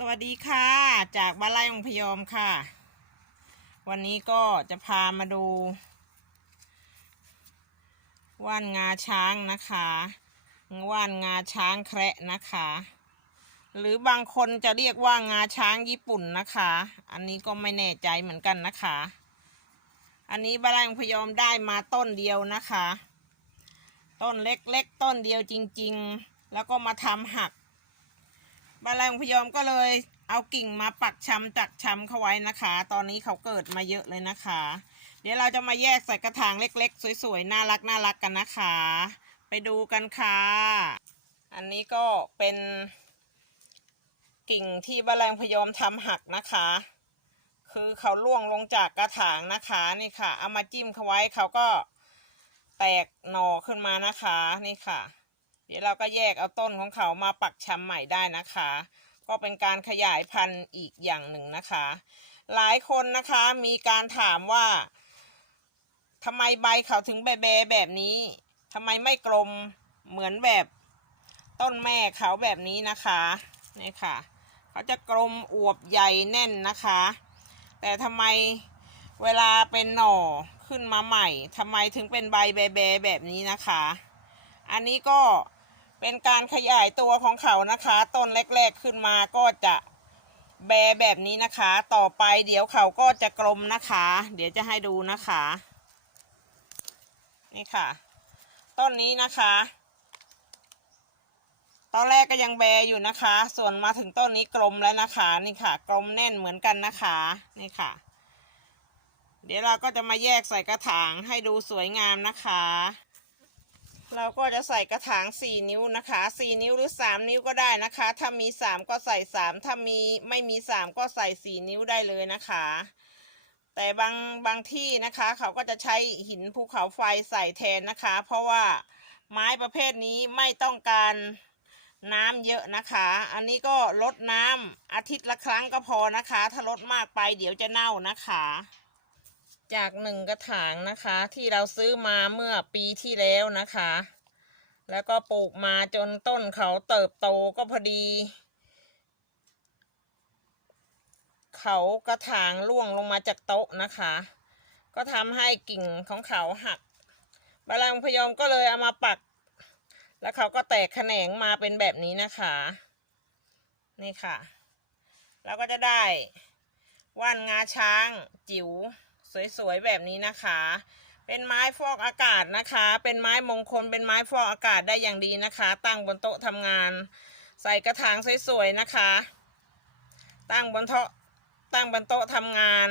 สวัสดีค่ะ จากบ้านไร่องพยอมค่ะ วันนี้ก็จะพามาดู ว่านงาช้างนะคะ ว่านงาช้างแคระนะคะ หรือบางคนจะเรียกว่างาช้างญี่ปุ่นนะคะ อันนี้ก็ไม่แน่ใจเหมือนกันนะคะ อันนี้บ้านไร่องพยอมได้มาต้นเดียวนะคะ ต้นเล็กๆต้นเดียวจริง ๆ แล้วก็มาทำหัก บาลายองพยอมก็เลยเอากิ่งมาปักชำจักชำเข้าไว้นะคะ ตอนนี้เขาเกิดมาเยอะเลยนะคะ เดี๋ยวเราจะมาแยกใส่กระถางเล็ก ๆ สวยๆน่ารักน่ารักกันนะคะ ไปดูกันค่ะ อันนี้ก็เป็น กิ่งที่บาลายองพยอมทำหักนะคะ คือเขาล่วงลงจากกระถางนะคะนี่ค่ะ เอามาจิ้มเขาไว้เขาก็แตกหน่อขึ้นมานะคะนี่ค่ะ เดี๋ยวเราก็แยกเอาต้นของเขามาปักชำใหม่ได้นะคะ ก็เป็นการขยายพันธุ์อีกอย่างหนึ่งนะคะ หลายคนนะคะมีการถามว่าทำไมใบเขาถึงแบๆแบบนี้ทำไมไม่กลมเหมือนแบบต้นแม่เขาแบบนี้นะคะนี่ค่ะ เขาจะกลมอวบใหญ่แน่นนะคะ แต่ทำไมเวลาเป็นหน่อขึ้นมาใหม่ทำไมถึงเป็นใบแบๆแบบนี้นะคะ อันนี้ก็ เป็นการขยายตัวของเขานะคะ ต้นแรก ๆขึ้นมาก็จะแบแบบนี้นะคะ ต่อไปเดี๋ยวเขาก็จะกลมนะคะ เดี๋ยวจะให้ดูนะคะ นี่ค่ะ ต้นนี้นะคะ ตอนแรกก็ยังแบอยู่นะคะ ส่วนมาถึงต้นนี้กลมแล้วนะคะ นี่ค่ะ กลมแน่นเหมือนกันนะคะ นี่ค่ะ เดี๋ยวเราก็จะมาแยกใส่กระถางให้ดูสวยงามนะคะ เราก็จะใส่กระถาง 4 นิ้วนะคะ 4 นิ้วหรือ 3 นิ้วก็ได้นะคะ ถ้ามี 3 ก็ใส่ 3 ถ้ามีไม่มี 3 ก็ใส่ 4 นิ้วได้เลยนะคะ แต่บางบางที่นะคะ เขาก็จะใช้หินภูเขาไฟใส่แทนนะคะ เพราะว่าไม้ประเภทนี้ไม่ต้องการน้ำเยอะนะคะ อันนี้ก็ลดน้ำอาทิตย์ละครั้งก็พอนะคะ ถ้าลดมากไปเดี๋ยวจะเน่านะคะ จากหนึ่งกระถางนะคะ ที่เราซื้อมาเมื่อปีที่แล้วนะคะ แล้วก็ปลูกมาจนต้นเขาเติบโตก็พอดี เขากระถางร่วงลงมาจากโต๊ะนะคะ ก็ทำให้กิ่งของเขาหักบาลังพยอมก็เลยเอามาปัก แล้วเขาก็แตกแขนงมาเป็นแบบนี้นะคะ นี่ค่ะ เราก็จะได้ว่านงาช้างจิ๋ว สวยๆแบบนี้นะคะ เป็นไม้ฟอกอากาศนะคะ เป็นไม้มงคล เป็นไม้ฟอกอากาศได้อย่างดีนะคะ ตั้งบนโต๊ะทำงาน ใส่กระถางสวยๆนะคะ ตั้งบนโต๊ะตั้งบนโต๊ะทำงาน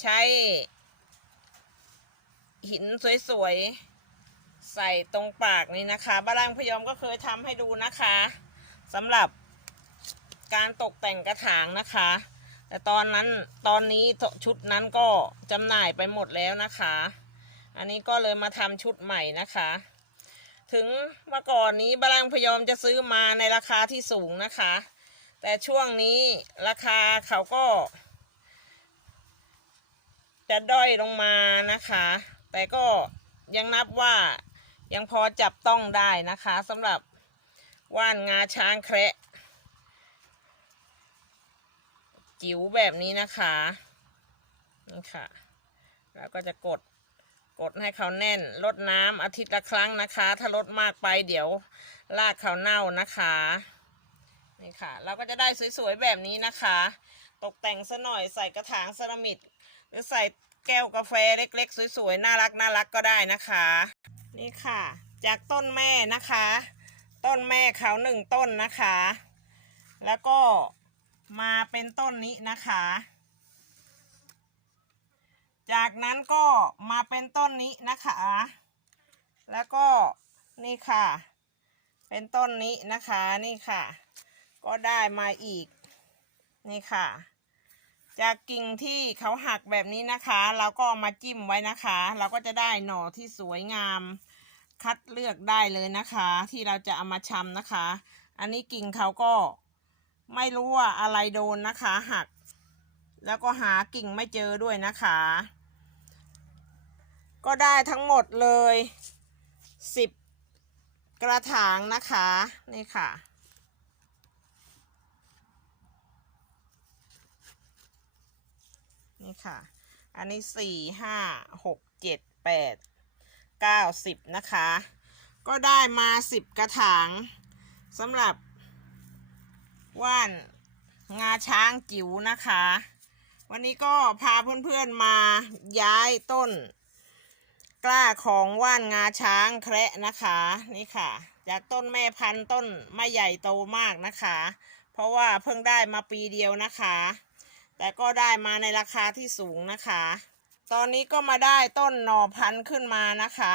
ใช้ หินสวยๆ ใส่ตรงปากนี่นะคะบาลังพยอมก็เคยทำให้ดูนะคะสำหรับการตกแต่งกระถางนะคะ แต่ตอนนั้นตอนนี้ชุดนั้นก็จำหน่ายไปหมดแล้วนะคะ อันนี้ก็เลยมาทำชุดใหม่นะคะ ถึงเมื่อก่อนนี้บาลังพยอมจะซื้อมาในราคาที่สูงนะคะ แต่ช่วงนี้ราคาเขาก็ จะด้อยลงมานะคะ แต่ก็ยังนับว่ายังพอจับต้องได้นะคะสำหรับว่านงาช้างแคระ จิ๋วแบบนี้นะคะนี่ค่ะแล้วก็จะกดกดให้เขาแน่นลดน้ำอาทิตย์ละครั้งนะคะ ถ้าลดมากไปเดี๋ยวรากเขาเน่านะคะนี่ค่ะ เราก็จะได้สวยๆแบบนี้นะคะ ตกแต่งซะหน่อยใส่กระถางเซรามิดหรือใส่แก้วกาแฟเล็กๆ สวยๆ น่ารักน่ารักก็ได้นะคะ นี่ค่ะ จากต้นแม่นะคะ ต้นแม่เขาหนึ่งต้นนะคะ แล้วก็ มาเป็นต้นนี้นะคะ จากนั้นก็มาเป็นต้นนี้นะคะ แล้วก็นี่ค่ะ เป็นต้นนี้นะคะนี่ค่ะ ก็ได้มาอีกนี่ค่ะ จากกิ่งที่เขาหักแบบนี้นะคะ เราก็มาจิ้มไว้นะคะ เราก็จะได้หน่อที่สวยงาม คัดเลือกได้เลยนะคะ ที่เราจะเอามาชำนะคะ อันนี้กิ่งเขาก็ ไม่รู้ว่าอะไรโดนนะคะหัก แล้วก็หากิ่งไม่เจอด้วยนะคะ ก็ได้ทั้งหมดเลยสิบกระถางนะคะนี่ค่ะ นี่ค่ะ อันนี้สี่ห้าหกเจ็ดแปดเก้าสิบนะคะ ก็ได้มาสิบกระถางสำหรับ ว่านงาช้างจิ๋วนะคะ วันนี้ก็พาเพื่อนๆมาย้ายต้น กล้าของว่านงาช้างแคระนะคะนี่ค่ะ จากต้นแม่พันธุ์ต้นไม่ใหญ่โตมากนะคะ เพราะว่าเพิ่งได้มาปีเดียวนะคะ แต่ก็ได้มาในราคาที่สูงนะคะ ตอนนี้ก็มาได้ต้นหน่อพันธุ์ขึ้นมานะคะ